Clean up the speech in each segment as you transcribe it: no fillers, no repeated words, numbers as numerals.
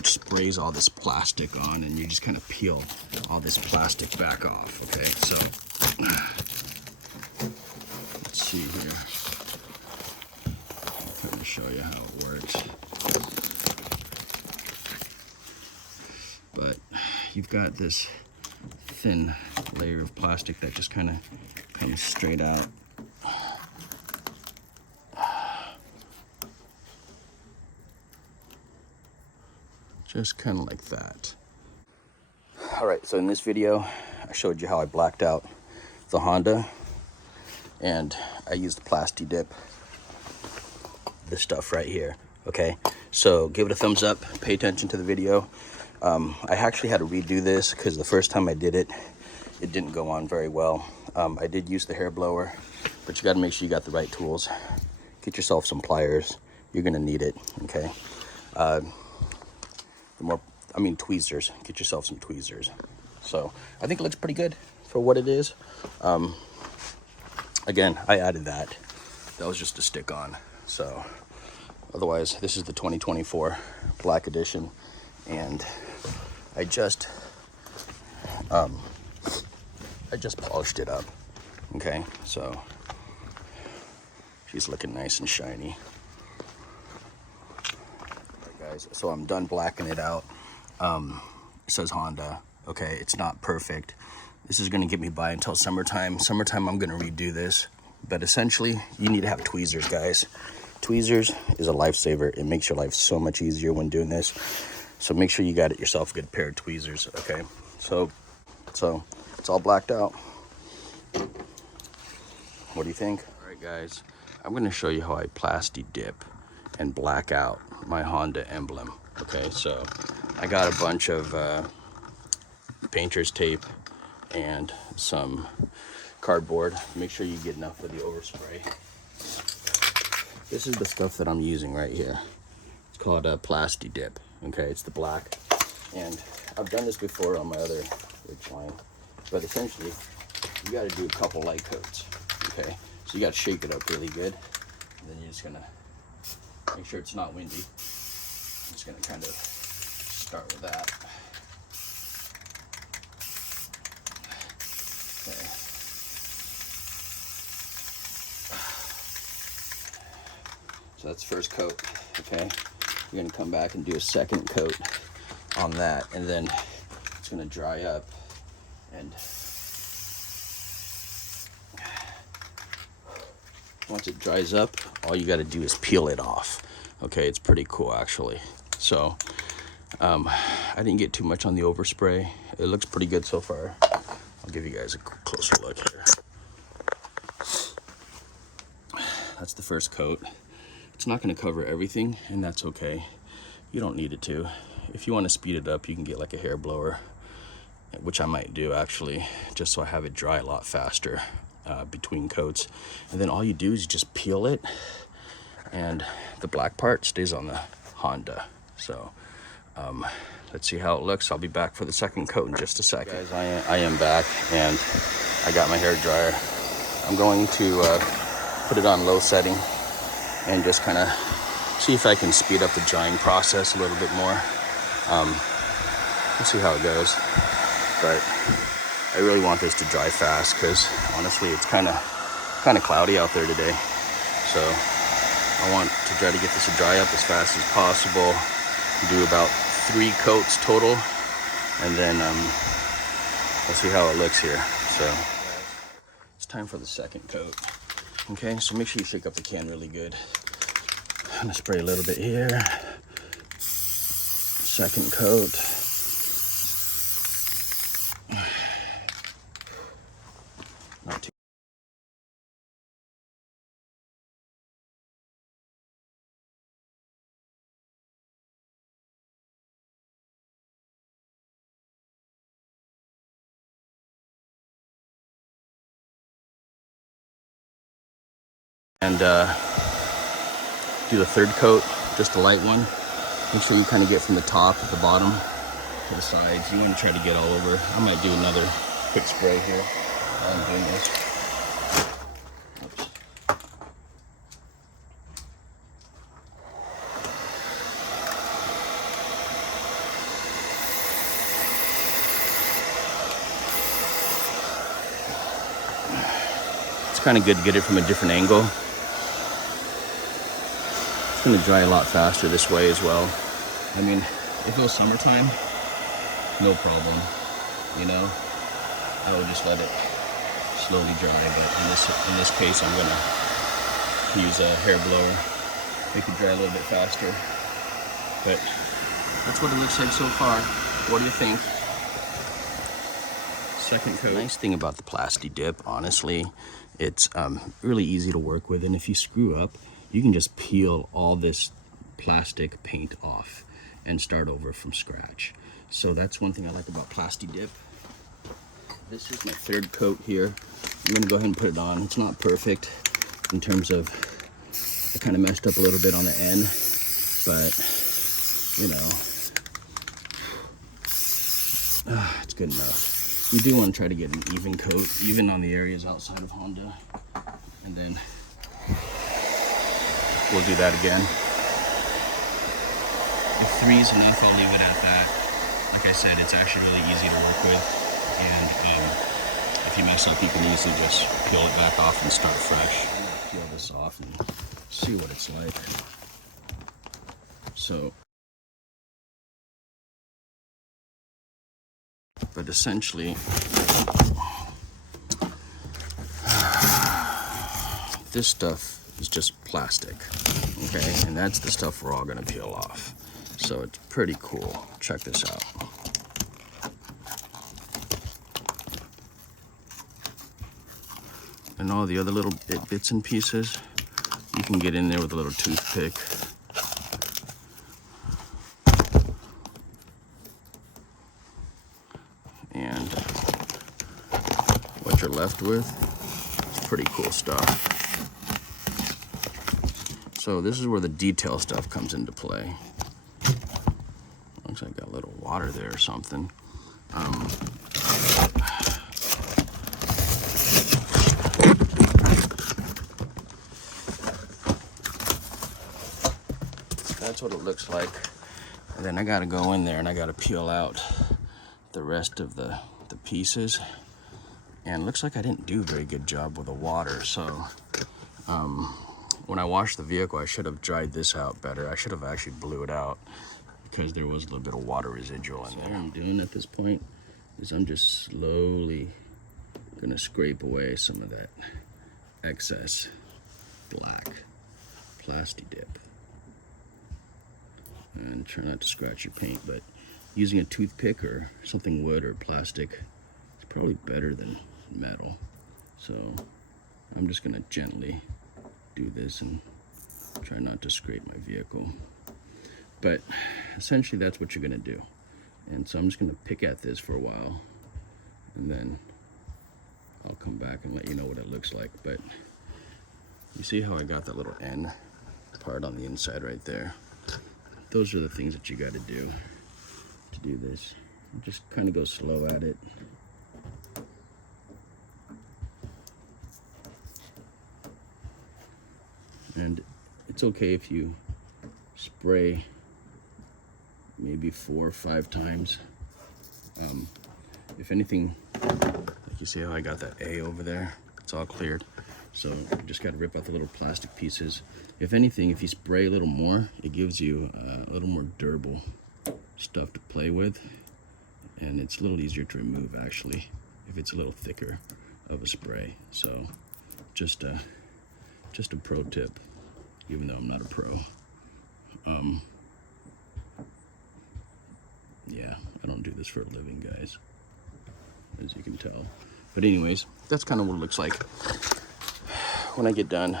much sprays all this plastic on, and you just kind of peel all this plastic back off. Okay, so let's see here. I'm trying to show you how it works. But you've got this thin layer of plastic that just kind of comes straight out. Just kind of like that. All right, so in this video, I showed you how I blacked out the Honda, and I used Plasti Dip, this stuff right here. Okay, so give it a thumbs up, pay attention to the video. I actually had to redo this because the first time I did it, it didn't go on very well. I did use the hair blower, but you got to make sure you got the right tools. Get yourself some pliers. You're gonna need it. Okay. Tweezers. Get yourself some tweezers. So I think it looks pretty good for what it is. Again, I added that. That was just a stick on. So otherwise, this is the 2024 Black Edition, and I just polished it up. Okay, so she's looking nice and shiny. Guys, so I'm done blacking it out. It says Honda. Okay, it's not perfect. This is gonna get me by until summertime. Summertime, I'm gonna redo this. But essentially, you need to have tweezers, guys. Tweezers is a lifesaver. It makes your life so much easier when doing this. So make sure you got it yourself a good pair of tweezers. Okay, so it's all blacked out. What do you think? All right, guys, I'm gonna show you how I Plasti Dip and black out my Honda Emblem. Okay, so I got a bunch of painter's tape and some cardboard. Make sure you get enough of the overspray. This is the stuff that I'm using right here. It's called a Plasti Dip. Okay, it's the black, and I've done this before on my other RIDGELINE, but essentially you got to do a couple light coats. Okay, so you got to shake it up really good, and then you're just gonna make sure it's not windy. I'm just gonna kind of start with that. Okay. So that's the first coat. Okay, you're gonna come back and do a second coat on that, and then it's gonna dry up, and once it dries up, all you got to do is peel it off. Okay, it's pretty cool actually. So I didn't get too much on the overspray. It looks pretty good so far. I'll give you guys a closer look here. That's the first coat. It's not going to cover everything, and that's okay. You don't need it to. If you want to speed it up, you can get like a hair blower, which I might do actually, just so I have it dry a lot faster between coats. And then all you do is just peel it, and the black part stays on the Honda. So let's see how it looks. I'll be back for the second coat in just a second. Guys, I am back, and I got my hair dryer. I'm going to put it on low setting and just kind of see if I can speed up the drying process a little bit more. We'll see how it goes. But I really want this to dry fast because honestly, it's kind of cloudy out there today. So I want to try to get this to dry up as fast as possible. Do about 3 coats total, and then we'll see how it looks here. So it's time for the second coat. Okay, so make sure you shake up the can really good. I'm gonna spray a little bit here. Second coat. Not too. And do the third coat, just a light one. Make sure you kind of get from the top to the bottom to the sides. You want to try to get all over. I might do another quick spray here while I'm doing this. Oops. It's kind of good to get it from a different angle. It's going to dry a lot faster this way as well. I mean, if it was summertime, no problem, you know, I would just let it slowly dry, but in this case I'm gonna use a hair blower, make it dry a little bit faster. But that's what it looks like so far. What do you think? Second coat. The nice thing about the Plasti Dip, honestly, it's really easy to work with, and if you screw up, you can just peel all this plastic paint off and start over from scratch. So that's one thing I like about Plasti Dip. This is my third coat here. I'm gonna go ahead and put it on. It's not perfect in terms of, I kind of messed up a little bit on the end, but you know, it's good enough. You do want to try to get an even coat, even on the areas outside of Honda, and then we'll do that again. If 3 is enough, I'll leave it at that. Like I said, it's actually really easy to work with, and if you mess up, you can easily just peel it back off and start fresh. I'm gonna peel this off and see what it's like. So, but essentially, this stuff is just plastic, okay? And that's the stuff we're all gonna peel off. So it's pretty cool. Check this out. And all the other little bits and pieces, you can get in there with a little toothpick. And what you're left with is pretty cool stuff. So this is where the detail stuff comes into play. Looks like I got a little water there or something. That's what it looks like. And then I gotta go in there and I gotta peel out the rest of the pieces. And it looks like I didn't do a very good job with the water. So when I washed the vehicle, I should have dried this out better. I should have actually blew it out because there was a little bit of water residual in there. What I'm doing at this point is I'm just slowly gonna scrape away some of that excess black Plasti Dip. And try not to scratch your paint, but using a toothpick or something wood or plastic is probably better than metal. So I'm just gonna gently do this and try not to scrape my vehicle. But essentially that's what you're gonna do. And so I'm just gonna pick at this for a while and then I'll come back and let you know what it looks like. But you see how I got that little N part on the inside right there? Those are the things that you got to do this. Just kind of go slow at it. And it's okay if you spray maybe 4 or 5 times. If anything, like you see how I got that A over there? It's all cleared. So you just got to rip out the little plastic pieces. If anything, if you spray a little more, it gives you a little more durable stuff to play with, and it's a little easier to remove actually if it's a little thicker of a spray. So just a pro tip, even though I'm not a pro. Yeah, I don't do this for a living, guys, as you can tell. But anyways, that's kind of what it looks like. When I get done,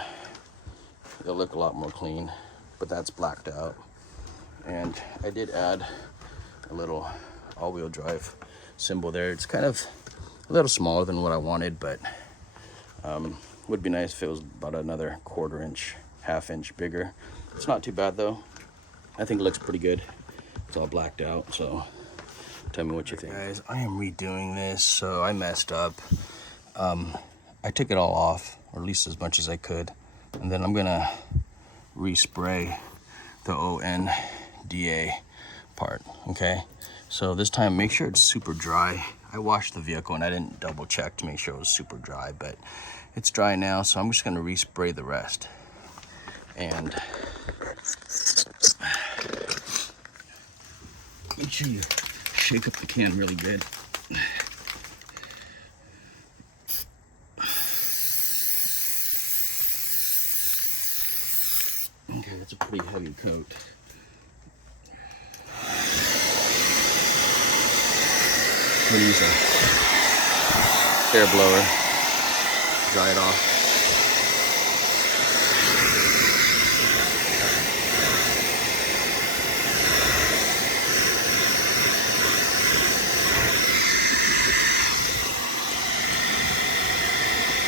it'll look a lot more clean, but that's blacked out. And I did add a little all-wheel drive symbol there. It's kind of a little smaller than what I wanted, but would be nice if it was about another 1/4 inch, 1/2 inch bigger. It's not too bad though. I think it looks pretty good. It's all blacked out, so tell me what you think. Guys, I am redoing this, so I messed up. I took it all off, or at least as much as I could, and then I'm gonna respray the ONDA part, okay? So this time, make sure it's super dry. I washed the vehicle and I didn't double check to make sure it was super dry, but It's dry now, so I'm just gonna respray the rest. And make sure you shake up the can really good. Okay, that's a pretty heavy coat. I'm gonna use a hair blower, dry it off.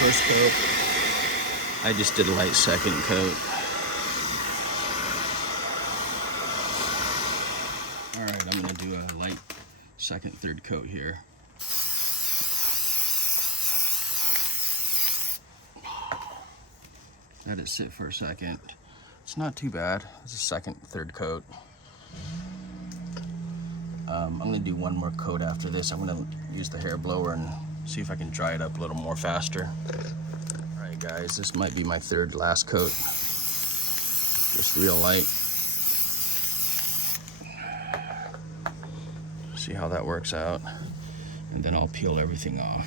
First coat, I just did a light second coat. All right, I'm gonna do a light second, third coat here. Let it sit for a second. It's not too bad. It's a second, third coat. I'm gonna do one more coat after this. I'm gonna use the hair blower and see if I can dry it up a little more faster. All right, guys, this might be my third last coat. Just real light. See how that works out. And then I'll peel everything off.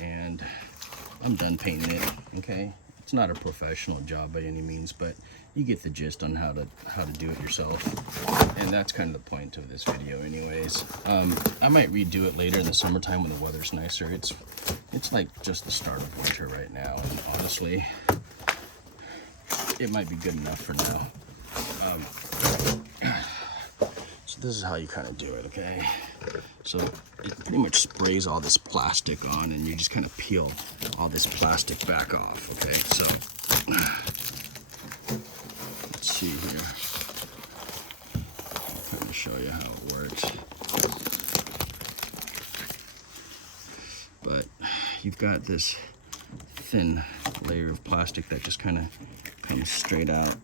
And I'm done painting it, okay? It's not a professional job by any means, but you get the gist on how to do it yourself. And that's kind of the point of this video anyways. I might redo it later in the summertime when the weather's nicer. It's like just the start of winter right now, and honestly, it might be good enough for now. So this is how you kind of do it, okay? So it pretty much sprays all this plastic on, and you just kind of peel all this plastic back off, okay? So let's see here. I'll kind of show you how it works. But you've got this thin layer of plastic that just kind of comes straight out.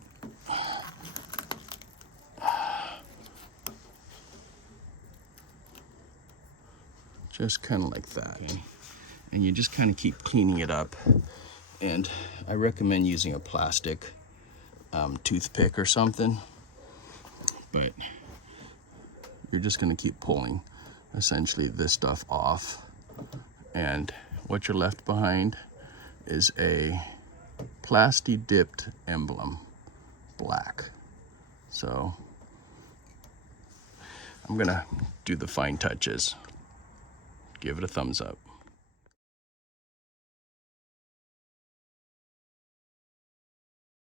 Just kind of like that. Okay. And you just kind of keep cleaning it up. And I recommend using a plastic toothpick or something. But you're just going to keep pulling essentially this stuff off. And what you're left behind is a Plasti Dipped Emblem black. So I'm going to do the fine touches. Give it a thumbs up.